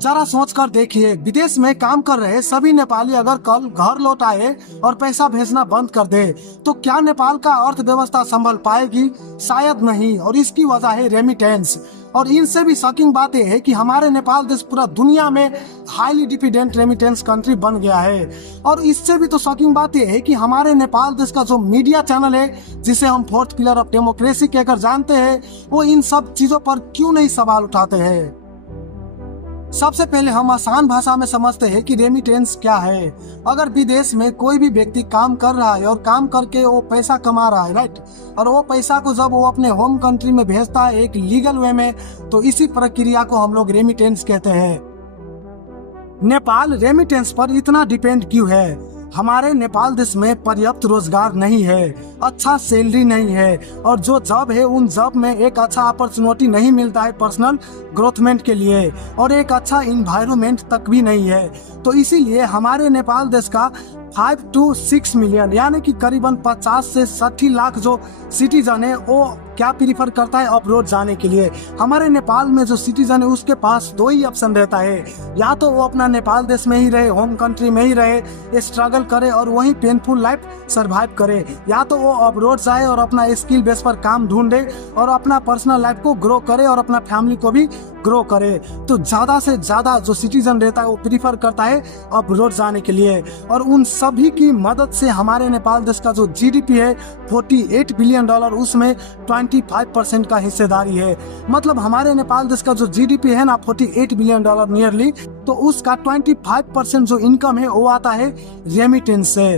जरा सोच कर देखिए, विदेश में काम कर रहे सभी नेपाली अगर कल घर लौट आए और पैसा भेजना बंद कर दे तो क्या नेपाल का अर्थव्यवस्था संभल पाएगी? शायद नहीं। और इसकी वजह है रेमिटेंस। और इनसे भी शॉकिंग बात यह है कि हमारे नेपाल देश पूरा दुनिया में हाईली डिपेंडेंट रेमिटेंस कंट्री बन गया है। और इससे भी तो शॉकिंग बात यह है कि हमारे नेपाल देश का जो मीडिया चैनल है, जिसे हम फोर्थ पिलर ऑफ डेमोक्रेसी कहकर जानते हैं, वो इन सब चीजों पर क्यों नहीं सवाल उठाते हैं? सबसे पहले हम आसान भाषा में समझते हैं कि रेमिटेंस क्या है। अगर विदेश में कोई भी व्यक्ति काम कर रहा है और काम करके वो पैसा कमा रहा है, राइट, और वो पैसा को जब वो अपने होम कंट्री में भेजता है एक लीगल वे में, तो इसी प्रक्रिया को हम लोग रेमिटेंस कहते हैं। नेपाल रेमिटेंस पर इतना डिपेंड क्यों है? हमारे नेपाल देश में पर्याप्त रोजगार नहीं है, अच्छा सैलरी नहीं है, और जो जॉब है उन जॉब में एक अच्छा अपॉर्चुनिटी नहीं मिलता है पर्सनल ग्रोथमेंट के लिए, और एक अच्छा इन्वायरमेंट तक भी नहीं है। तो इसीलिए हमारे नेपाल देश का 5 to 6 मिलियन यानी कि करीबन 50 से 60 लाख जो सिटीजन है वो क्या प्रीफर करता है? अब्रॉड जाने के लिए। हमारे नेपाल में जो सिटीजन है उसके पास दो ही ऑप्शन रहता है, या तो वो अपना नेपाल देश में ही रहे, होम कंट्री में ही रहे, स्ट्रगल करे और वही पेनफुल लाइफ सरवाइव करे, या तो वो अब्रॉड जाए और अपना स्किल बेस पर काम ढूंढे और अपना पर्सनल लाइफ को ग्रो करे और अपना फैमिली को भी ग्रो करे। तो ज्यादा से ज्यादा जो सिटीजन रहता है वो प्रीफर करता है अब्रॉड जाने के लिए। और उन सभी की मदद से हमारे नेपाल देश का जो जीडीपी है $48 बिलियन, उसमें 25% का हिस्सेदारी है। मतलब हमारे नेपाल देश का जो जीडीपी है ना $48 बिलियन नियरली, तो उसका 25% जो इनकम है वो आता है रेमिटेंस से।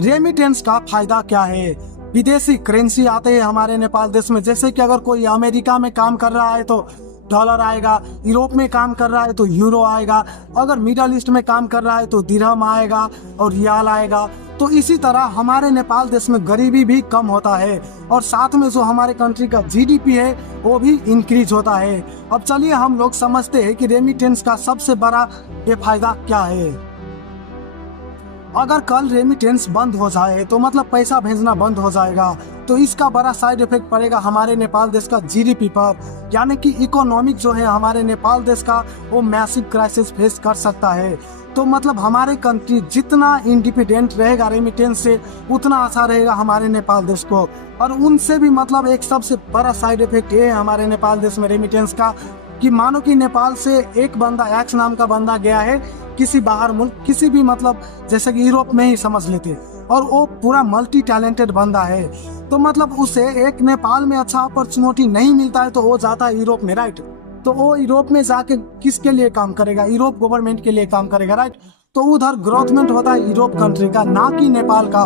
रेमिटेंस का फायदा क्या है? विदेशी करेंसी आते हैं हमारे नेपाल देश में, जैसे कि अगर कोई अमेरिका में काम कर रहा है तो डॉलर आएगा, यूरोप में काम कर रहा है तो यूरो आएगा, अगर मिडल ईस्ट में काम कर रहा है तो दिरहम आएगा और रियाल आएगा। तो इसी तरह हमारे नेपाल देश में गरीबी भी कम होता है और साथ में जो हमारे कंट्री का जीडीपी है वो भी इंक्रीज होता है। अब चलिए हम लोग समझते हैं कि रेमिटेंस का सबसे बड़ा बेफायदा क्या है। अगर कल रेमिटेंस बंद हो जाए तो मतलब पैसा भेजना बंद हो जाएगा, तो इसका बड़ा साइड इफेक्ट पड़ेगा हमारे नेपाल देश का जीडीपी पर, यानी कि इकोनॉमिक जो है हमारे नेपाल देश का वो मैसिव क्राइसिस फेस कर सकता है। तो मतलब हमारे कंट्री जितना इंडिपेंडेंट रहेगा रेमिटेंस से, उतना अच्छा रहेगा हमारे नेपाल देश को। और उनसे भी मतलब एक सबसे बड़ा साइड इफेक्ट ये है हमारे नेपाल देश में रेमिटेंस का, कि मानो कि नेपाल से एक बंदा, एक्स नाम का बंदा गया है किसी बाहर मुल्क, किसी भी मतलब जैसे कि यूरोप में ही समझ लेते, और वो पूरा मल्टी टैलेंटेड बंदा है, तो मतलब उसे एक नेपाल में अच्छा अपॉर्चुनिटी नहीं मिलता है तो वो जाता है यूरोप में, राइट। तो वो यूरोप में जाके किसके लिए काम करेगा? यूरोप गवर्नमेंट के लिए काम करेगा, राइट। तो उधर ग्रोथमेंट होता है यूरोप कंट्री का, ना कि नेपाल का।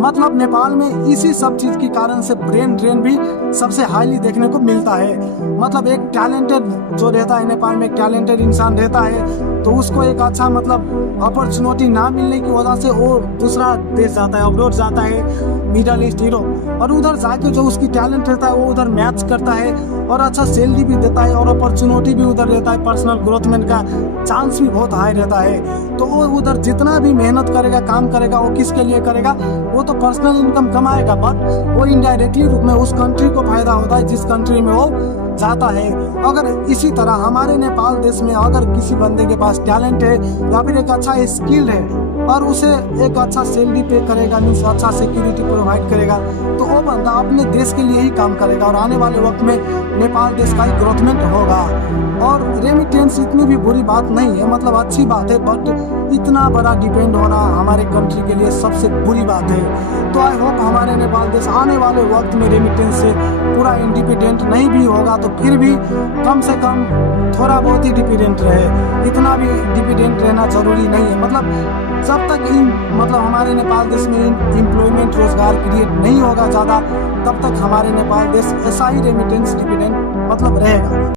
मतलब नेपाल में इसी सब चीज के कारण से ब्रेन ड्रेन भी सबसे हाईली देखने को मिलता है। मतलब एक टैलेंटेड जो रहता है नेपाल में, टैलेंटेड इंसान रहता है तो उसको एक अच्छा मतलब अपॉर्चुनिटी ना मिलने की वजह से वो दूसरा देश जाता है, अब्रॉड जाता है, मिडल ईस्ट, यूरोप, और उधर जाके जो उसकी टैलेंट रहता है वो उधर मैच करता है और अच्छा सैलरी भी देता है और अपॉर्चुनिटी भी उधर रहता है, पर्सनल ग्रोथमेंट का चांस भी बहुत हाई रहता है। तो वो उधर जितना भी मेहनत करेगा, काम करेगा, वो किसके लिए करेगा? वो तो पर्सनल इनकम कमाएगा, बट वो इनडायरेक्टली रूप में उस कंट्री को फायदा होता है जिस कंट्री में वो जाता है। अगर इसी तरह हमारे नेपाल देश में अगर किसी बंदे के पास टैलेंट है या फिर एक अच्छा स्किल है और उसे एक अच्छा सैलरी पे करेगा, मीन्स अच्छा सिक्योरिटी प्रोवाइड करेगा, तो वो बंदा अपने देश के लिए ही काम करेगा और आने वाले वक्त में नेपाल देश का ही ग्रोथमेंट होगा। और रेमिटेंस इतनी भी बुरी बात नहीं है, मतलब अच्छी बात है, बट इतना बड़ा डिपेंड होना हमारे कंट्री के लिए सबसे बुरी बात है। तो आई होप हमारे नेपाल देश आने वाले वक्त में रेमिटेंस से पूरा इंडिपेंडेंट नहीं भी होगा तो फिर भी कम से कम थोड़ा बहुत ही डिपेंडेंट रहे। इतना भी डिपेंडेंट रहना जरूरी नहीं है। मतलब जब तक मतलब हमारे नेपाल देश में एम्प्लॉयमेंट, रोजगार क्रिएट नहीं होगा ज़्यादा, तब तक हमारे नेपाल देश ऐसा ही रेमिटेंस डिपेंडेंट मतलब रहेगा।